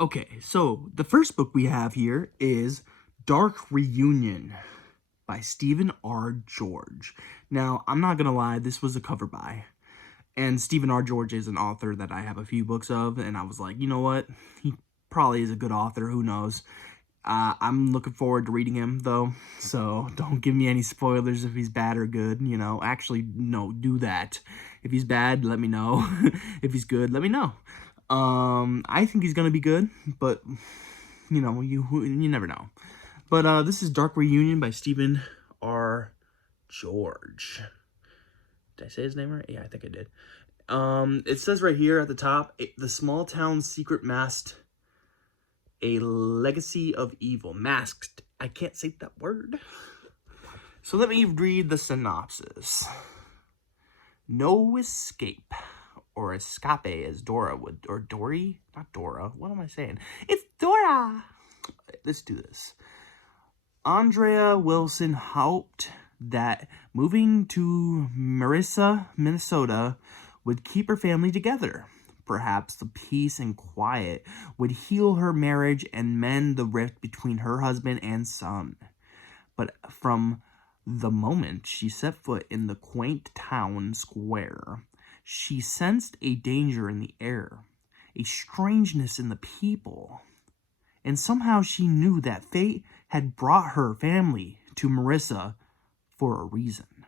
Okay, so the first book we have here is Dark Reunion by Stephen R. George. Now, I'm not gonna lie, this was a cover buy. And Stephen R. George is an author that I have a few books of, and I was like, you know what? He probably is a good author, who knows? I'm looking forward to reading him, though, so don't give me any spoilers if he's bad or good, you know? Actually, no, do that. If he's bad, let me know. If he's good, let me know. I think he's gonna be good, but, you know, you never know. But, this is Dark Reunion by Stephen R. George. Did I say his name right? Yeah, I think I did. It says right here at the top, the small town secret masked a legacy of evil. Masked. I can't say that word. So let me read the synopsis. No escape, or escape as Dora would, or Dory? Not Dora. What am I saying? It's Dora! Let's do this. Andrea Wilson hoped that moving to Marissa, Minnesota, would keep her family together. Perhaps the peace and quiet would heal her marriage and mend the rift between her husband and son. But from the moment she set foot in the quaint town square, she sensed a danger in the air, a strangeness in the people. And somehow she knew that fate had brought her family to Marissa for a reason.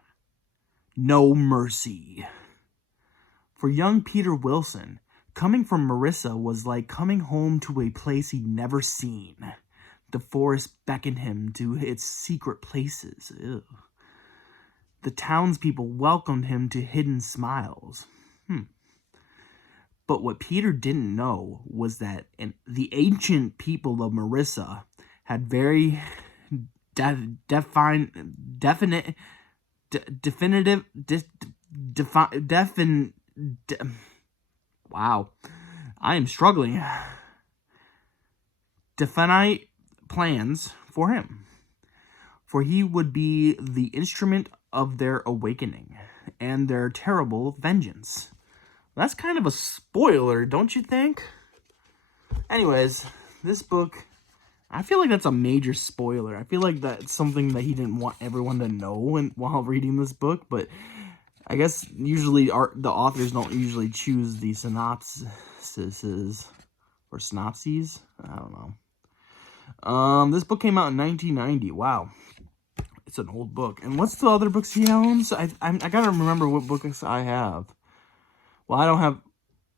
No mercy. For young Peter Wilson, coming from Marissa was like coming home to a place he'd never seen. The forest beckoned him to its secret places. Ew. The townspeople welcomed him to hidden smiles. But what Peter didn't know was that the ancient people of Marissa had very definitive, wow, I am struggling. Definite plans for him, for he would be the instrument of their awakening and their terrible vengeance. That's kind of a spoiler, don't you think? Anyways, this book, I feel like that's a major spoiler. I feel like that's something that he didn't want everyone to know while reading this book, but I guess usually the authors don't usually choose the synopsises or synopses. I don't know. This book came out in 1990. Wow. It's an old book. And what's the other books he owns? I gotta remember what books I have. Well, I don't have...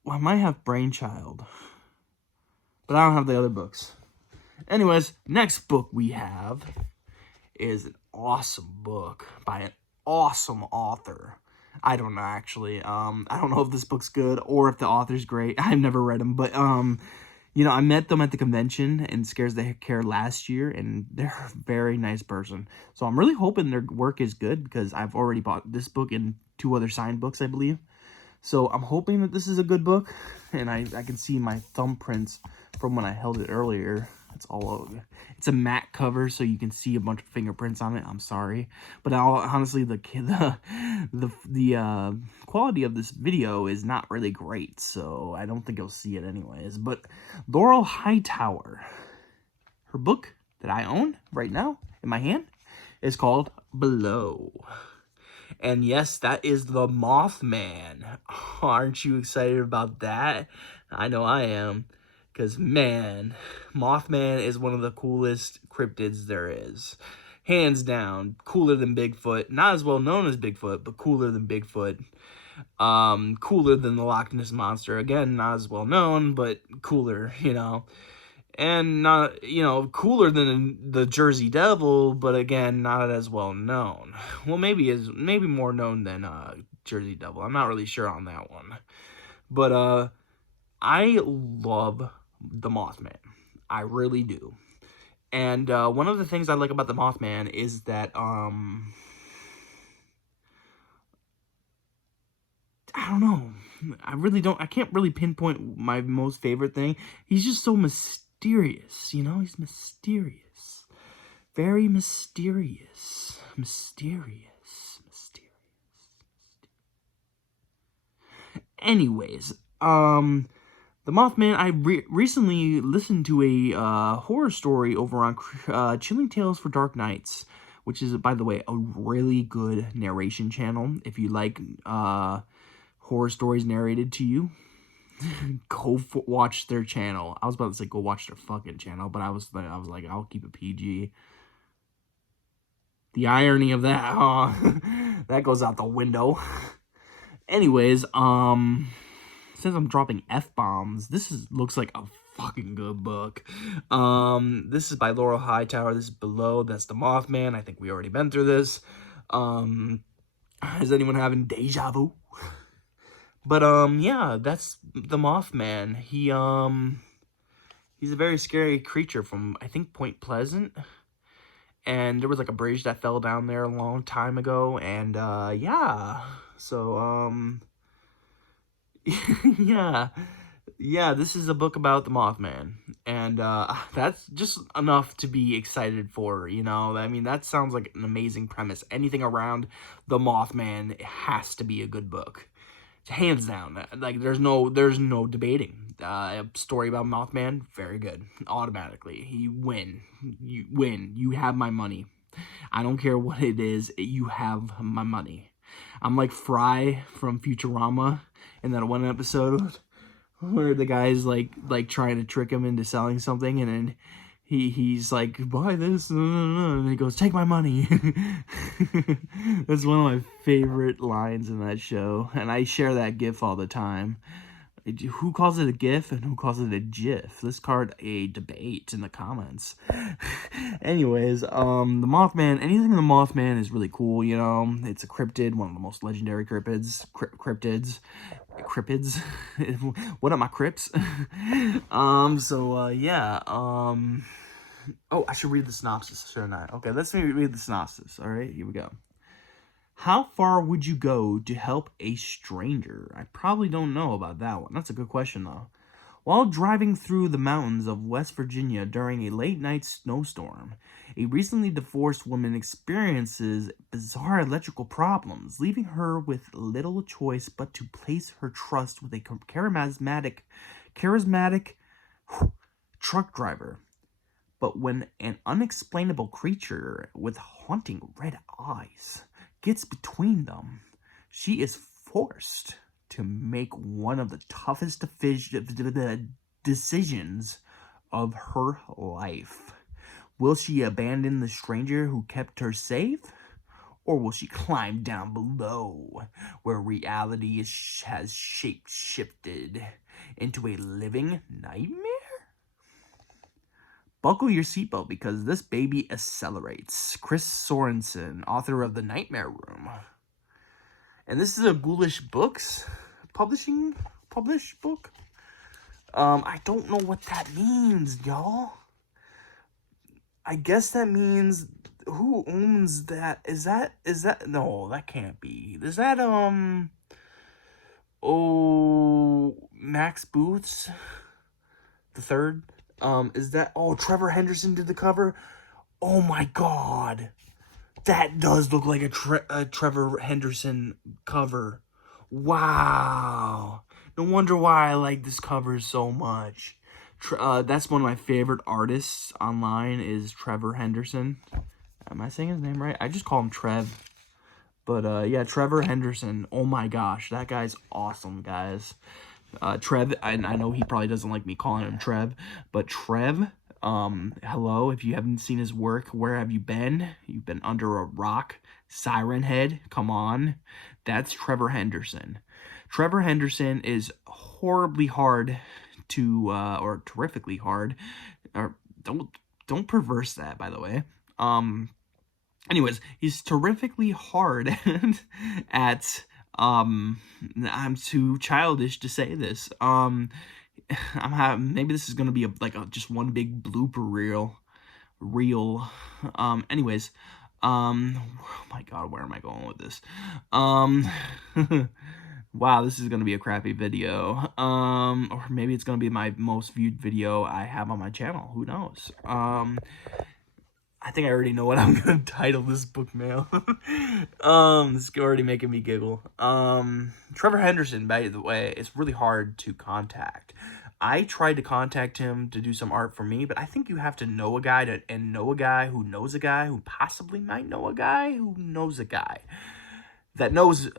Well, I might have Brainchild. But I don't have the other books. Anyways, next book we have is an awesome book by an awesome author. I don't know, actually. I don't know if this book's good or if the author's great. I've never read them, but, you know, I met them at the convention in Scares the Care last year, and they're a very nice person. So I'm really hoping their work is good, because I've already bought this book and 2 other signed books, I believe. So I'm hoping that this is a good book, and I can see my thumbprints from when I held it earlier. It's all over. It's a matte cover, so you can see a bunch of fingerprints on it. I'm sorry, but honestly, the quality of this video is not really great, so I don't think you'll see it anyways. But Laurel Hightower, her book that I own right now in my hand is called Below. And yes, that is the Mothman. Aren't you excited about that? I know I am. Because, man, Mothman is one of the coolest cryptids there is. Hands down, cooler than Bigfoot. Not as well known as Bigfoot, but cooler than Bigfoot. Cooler than the Loch Ness Monster. Again, not as well known, but cooler, you know. And not, you know, cooler than the Jersey Devil, but again, not as well known. Well, maybe more known than Jersey Devil. I'm not really sure on that one. But I love the Mothman. I really do. And one of the things I like about the Mothman is that I don't know. I can't really pinpoint my most favorite thing. He's just so mysterious, you know? He's mysterious. Very mysterious. Mysterious. Anyways, The Mothman, I recently listened to a horror story over on Chilling Tales for Dark Nights, which is, by the way, a really good narration channel. If you like horror stories narrated to you, go watch their channel. I was about to say go watch their fucking channel, but I was like, I'll keep it PG. The irony of that, that goes out the window. Anyways, since I'm dropping F-bombs, looks like a fucking good book. This is by Laurel Hightower. This is Below. That's the Mothman. I think we already been through this. Is anyone having deja vu? But, yeah, that's the Mothman. He's a very scary creature from, I think, Point Pleasant. And there was, like, a bridge that fell down there a long time ago. And, yeah. So, yeah. Yeah, this is a book about the Mothman. And, that's just enough to be excited for, you know? I mean, that sounds like an amazing premise. Anything around the Mothman has to be a good book. Hands down. Like, there's no debating. A story about Mothman, very good. Automatically. You win. You win. You have my money. I don't care what it is. You have my money. I'm like Fry from Futurama in that one episode where the guy's like trying to trick him into selling something, and then he's like, buy this, and he goes, take my money. That's one of my favorite lines in that show, and I share that gif all the time. Who calls it a gif and who calls it a gif? Let's start a debate in the comments. Anyways, the Mothman, anything in the Mothman is really cool, you know. It's a cryptid, one of the most legendary cryptids. Cryptids? What up, my crypts? Yeah, oh, I should read the synopsis, shouldn't I? Okay, let's read the synopsis, alright? Here we go. How far would you go to help a stranger? I probably don't know about that one. That's a good question, though. While driving through the mountains of West Virginia during a late-night snowstorm, a recently divorced woman experiences bizarre electrical problems, leaving her with little choice but to place her trust with a charismatic truck driver. But when an unexplainable creature with haunting red eyes gets between them, she is forced to make one of the toughest decisions of her life. Will she abandon the stranger who kept her safe? Or will she climb down below, where reality has shape-shifted into a living nightmare? Buckle your seatbelt because this baby accelerates. Chris Sorensen, author of The Nightmare Room. And this is a Ghoulish Books published book. I don't know what that means, y'all. I guess that means who owns that? Is that no, that can't be. Is that Max Booths the third? Is that, Trevor Henderson did the cover? Oh my god. That does look like a Trevor Henderson cover. Wow. No wonder why I like this cover so much. That's one of my favorite artists online is Trevor Henderson. Am I saying his name right? I just call him Trev. But, yeah, Trevor Henderson. Oh my gosh. That guy's awesome, guys. Trev, I know he probably doesn't like me calling him Trev, but Trev, hello, if you haven't seen his work, where have you been? You've been under a rock. Siren Head, come on. That's Trevor Henderson. Trevor Henderson is horribly hard to, or terrifically hard, or don't perverse that, by the way. Anyways, he's terrifically hard at, I'm too childish to say this. Maybe this is gonna be just one big blooper reel. Anyways, oh my god, where am I going with this? Wow, this is gonna be a crappy video. Or maybe it's gonna be my most viewed video I have on my channel. Who knows? I think I already know what I'm gonna title this book mail. This is already making me giggle. Trevor Henderson, by the way, is really hard to contact. I tried to contact him to do some art for me, but I think you have to know a guy and know a guy who knows a guy who possibly might know a guy who knows a guy that knows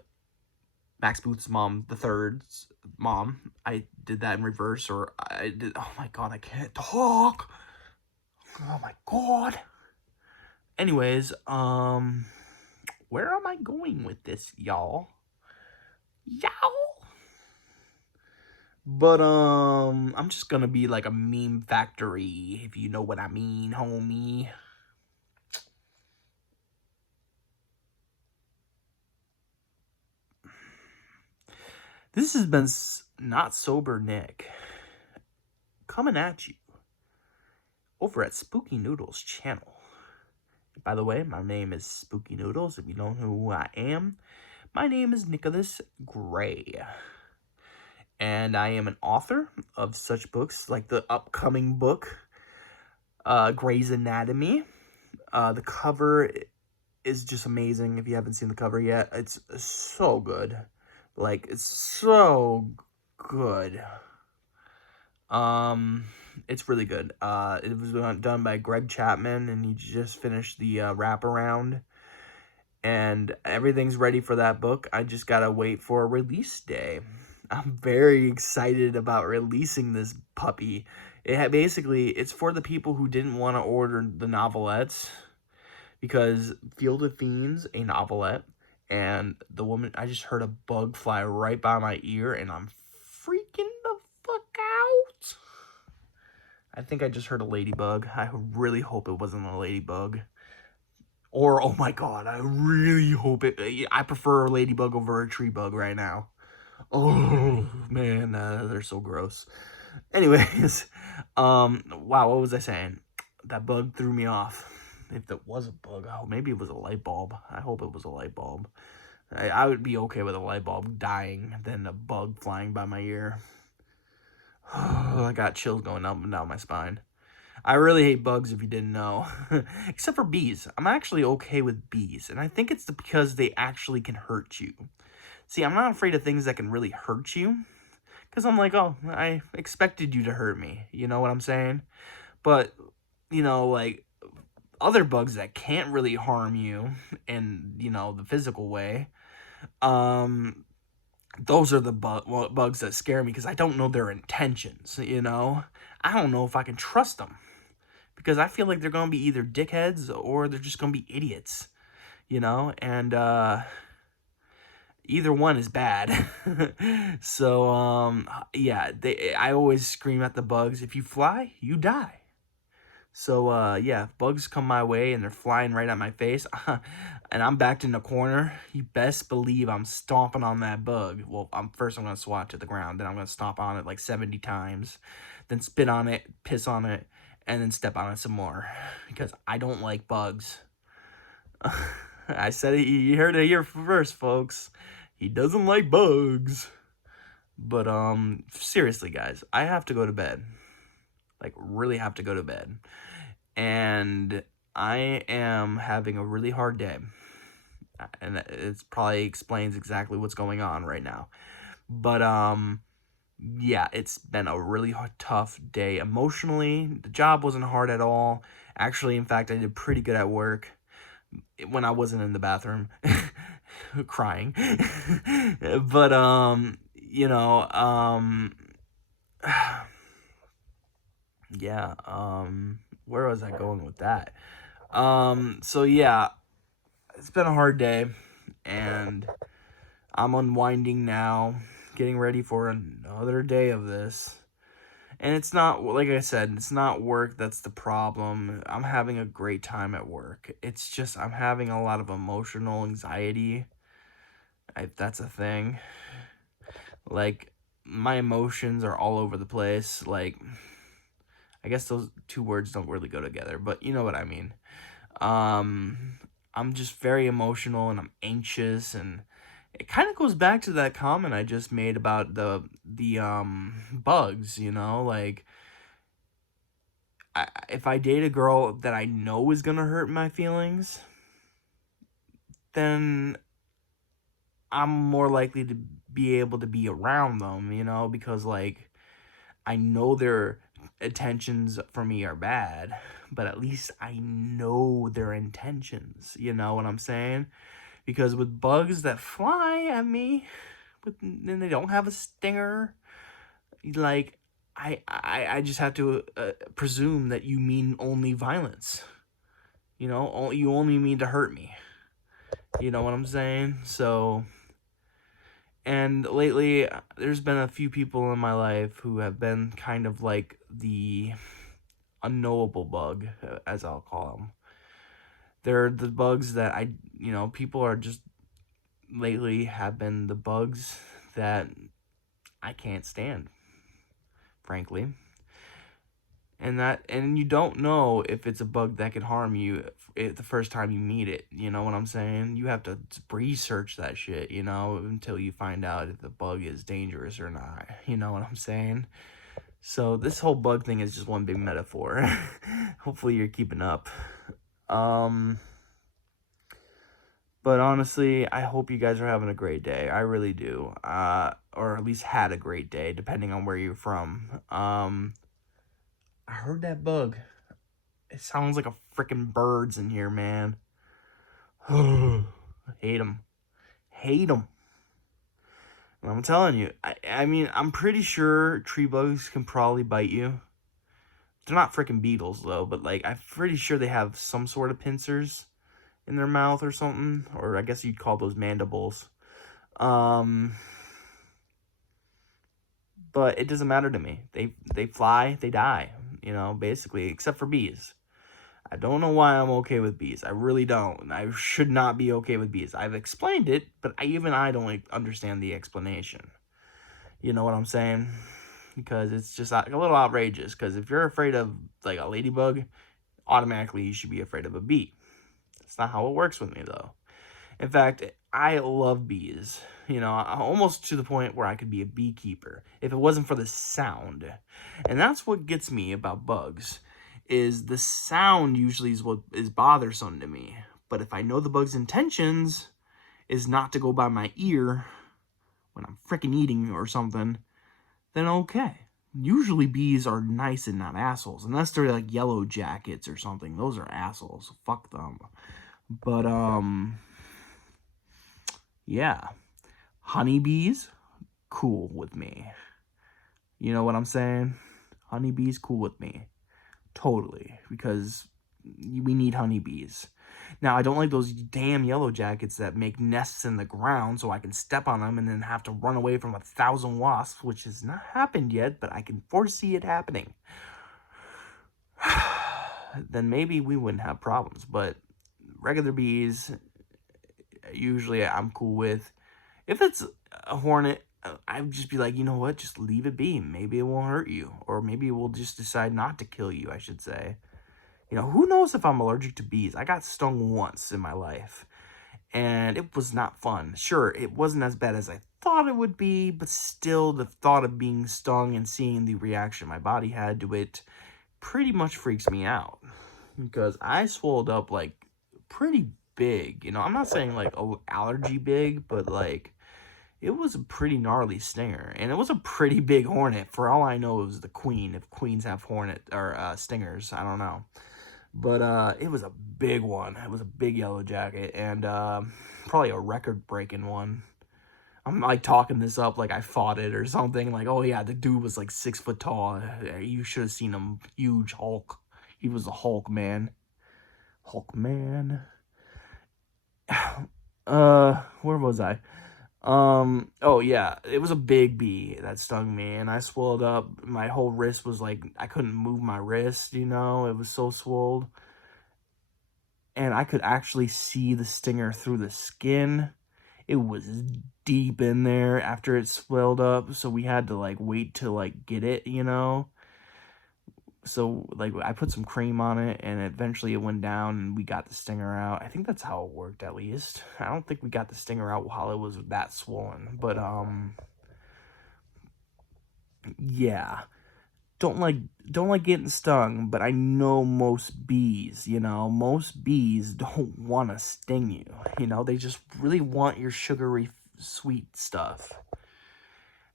Max Booth's mom, the third's mom. I did that in reverse, or I did. Oh my god, I can't talk. Oh my god. Anyways, where am I going with this, y'all? But I'm just gonna be like a meme factory, if you know what I mean, homie. This has been Not Sober Nick coming at you over at Spooky Noodles channel. By the way, my name is Spooky Noodles. If you don't know who I am, my name is Nicholas Gray. And I am an author of such books like the upcoming book, Grey's Anatomy. The cover is just amazing. If you haven't seen the cover yet, it's so good. Like, it's so good. It's really good. It was done by Greg Chapman, and he just finished the wraparound. And everything's ready for that book. I just gotta wait for a release day. I'm very excited about releasing this puppy. Basically, it's for the people who didn't want to order the novelettes, because Field of Fiends, a novelette, and the woman, I just heard a bug fly right by my ear, and I'm freaking the fuck out. I think I just heard a ladybug. I really hope it wasn't a ladybug. Or, oh my god, I really hope it... I prefer a ladybug over a tree bug right now. Oh, man, they're so gross. Anyways, wow, what was I saying? That bug threw me off. If it was a bug, oh, maybe it was a light bulb. I hope it was a light bulb. I would be okay with a light bulb dying than a bug flying by my ear. I got chills going up and down my spine. I really hate bugs, if you didn't know. Except for bees. I'm actually okay with bees, and I think it's because they actually can hurt you. See, I'm not afraid of things that can really hurt you, because I'm like, oh, I expected you to hurt me. You know what I'm saying? But, you know, like, other bugs that can't really harm you in, you know, the physical way, those are the bugs that scare me, because I don't know their intentions, you know? I don't know if I can trust them, because I feel like they're going to be either dickheads or they're just going to be idiots, you know? And, either one is bad. So, yeah, I always scream at the bugs, if you fly, you die. So, yeah, if bugs come my way and they're flying right at my face, and I'm backed in the corner, you best believe I'm stomping on that bug. Well, first I'm going to swat it to the ground, then I'm going to stomp on it like 70 times, then spit on it, piss on it, and then step on it some more, because I don't like bugs. I said it, you heard it here first, folks. He doesn't like bugs. But, seriously, guys, I have to go to bed. Like, really have to go to bed. And I am having a really hard day. And it probably explains exactly what's going on right now. But, yeah, it's been a really tough day emotionally. The job wasn't hard at all. Actually, in fact, I did pretty good at work when I wasn't in the bathroom crying. But, you know, yeah, where was I going with that? So yeah, it's been a hard day, and I'm unwinding now, getting ready for another day of this. And it's not, like I said, it's not work that's the problem. I'm having a great time at work. It's just I'm having a lot of emotional anxiety. That's a thing. Like, my emotions are all over the place. Like, I guess those two words don't really go together, but you know what I mean. I'm just very emotional, and I'm anxious, and it kind of goes back to that comment I just made about the bugs, you know, like, if I date a girl that I know is gonna hurt my feelings, then I'm more likely to be able to be around them, you know, because, like, I know their intentions for me are bad, but at least I know their intentions. You know what I'm saying? Because with bugs that fly at me, and they don't have a stinger, like I just have to presume that you mean only violence. You know, you only mean to hurt me. You know what I'm saying? So, and lately, there's been a few people in my life who have been kind of like the unknowable bug, as I'll call them. They're the bugs that people are just lately have been the bugs that I can't stand, frankly. And you don't know if it's a bug that can harm you the first time you meet it. You know what I'm saying? You have to research that shit, until you find out if the bug is dangerous or not. You know what I'm saying? So this whole bug thing is just one big metaphor. Hopefully you're keeping up. But honestly, I hope you guys are having a great day. I really do. Or at least had a great day, depending on where you're from. I heard that bug. It sounds like a freaking birds in here, man. Hate them. Hate them. I'm telling you. I mean, I'm pretty sure tree bugs can probably bite you. They're not freaking beetles, though. But, like, I'm pretty sure they have some sort of pincers in their mouth or something. Or I guess you'd call those mandibles. But it doesn't matter to me. They fly, they die, basically, except for bees. I don't know why I'm okay with bees. I really don't. I should not be okay with bees. I've explained it, but even I don't understand the explanation. You know what I'm saying? Because it's just a little outrageous. Because if you're afraid of, like, a ladybug, automatically you should be afraid of a bee. That's not how it works with me, though. In fact, I love bees, almost to the point where I could be a beekeeper if it wasn't for the sound. And that's what gets me about bugs, is the sound usually is what is bothersome to me. But if I know the bug's intentions is not to go by my ear when I'm freaking eating or something, then okay. Usually bees are nice and not assholes, unless they're like yellow jackets or something. Those are assholes. Fuck them. But, yeah. Honeybees, cool with me. You know what I'm saying? Honeybees, cool with me. Totally. Because we need honeybees. Now, I don't like those damn yellow jackets that make nests in the ground so I can step on them and then have to run away from 1,000 wasps, which has not happened yet, but I can foresee it happening. Then maybe we wouldn't have problems. But regular bees, usually I'm cool with. If it's a hornet, I'd just be like, you know what? Just leave it be. Maybe it won't hurt you. Or maybe we'll just decide not to kill you, I should say. Who knows if I'm allergic to bees? I got stung once in my life. And it was not fun. Sure, it wasn't as bad as I thought it would be. But still, the thought of being stung and seeing the reaction my body had to it pretty much freaks me out. Because I swelled up, like, pretty big. I'm not saying, like, allergy big, but, like, it was a pretty gnarly stinger. And it was a pretty big hornet. For all I know, it was the queen. If queens have hornet or stingers, I don't know. But it was a big one. It was a big yellow jacket. And probably a record-breaking one. I'm, like, talking this up like I fought it or something. Like, oh, yeah, the dude was, like, 6 foot tall. You should have seen him. Huge Hulk. He was a Hulk, man. Hulk, man. Where was I? Oh yeah, it was a big bee that stung me, and I swelled up. My whole wrist was like, I couldn't move my wrist, it was so swelled. And I could actually see the stinger through the skin. It was deep in there after it swelled up, so we had to, like, wait to, like, get it, So, like, I put some cream on it, and eventually it went down, and we got the stinger out. I think that's how it worked, at least. I don't think we got the stinger out while it was that swollen. But, yeah. Don't like getting stung, but I know most bees, most bees don't want to sting you. They just really want your sugary, sweet stuff.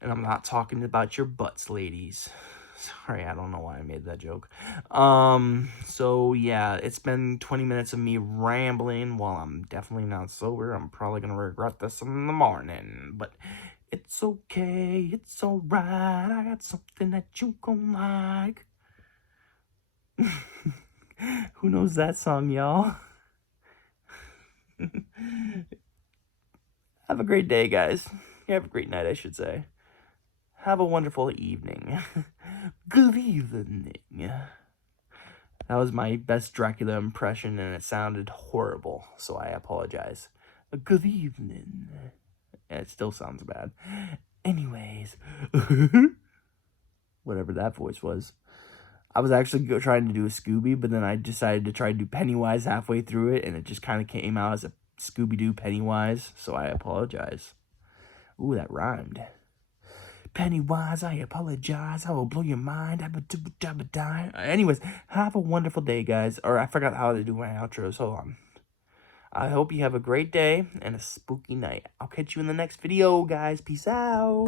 And I'm not talking about your butts, ladies. Sorry, I don't know why I made that joke. So yeah, it's been 20 minutes of me rambling. While I'm definitely not sober, I'm probably gonna regret this in the morning. But it's okay, it's alright. I got something that you gon' like. Who knows that song, y'all? Have a great day, guys. Have a great night, I should say. Have a wonderful evening. Good evening. That was my best Dracula impression, and it sounded horrible, so I apologize. Good evening. It still sounds bad. Anyways, whatever that voice was. I was actually trying to do a Scooby, but then I decided to try to do Pennywise halfway through it, and it just kind of came out as a Scooby-Doo Pennywise, so I apologize. Ooh, that rhymed. Pennywise, I apologize. I will blow your mind. Anyways, have a wonderful day, guys. Or I forgot how to do my outros. Hold on. I hope you have a great day and a spooky night. I'll catch you in the next video, guys. Peace out.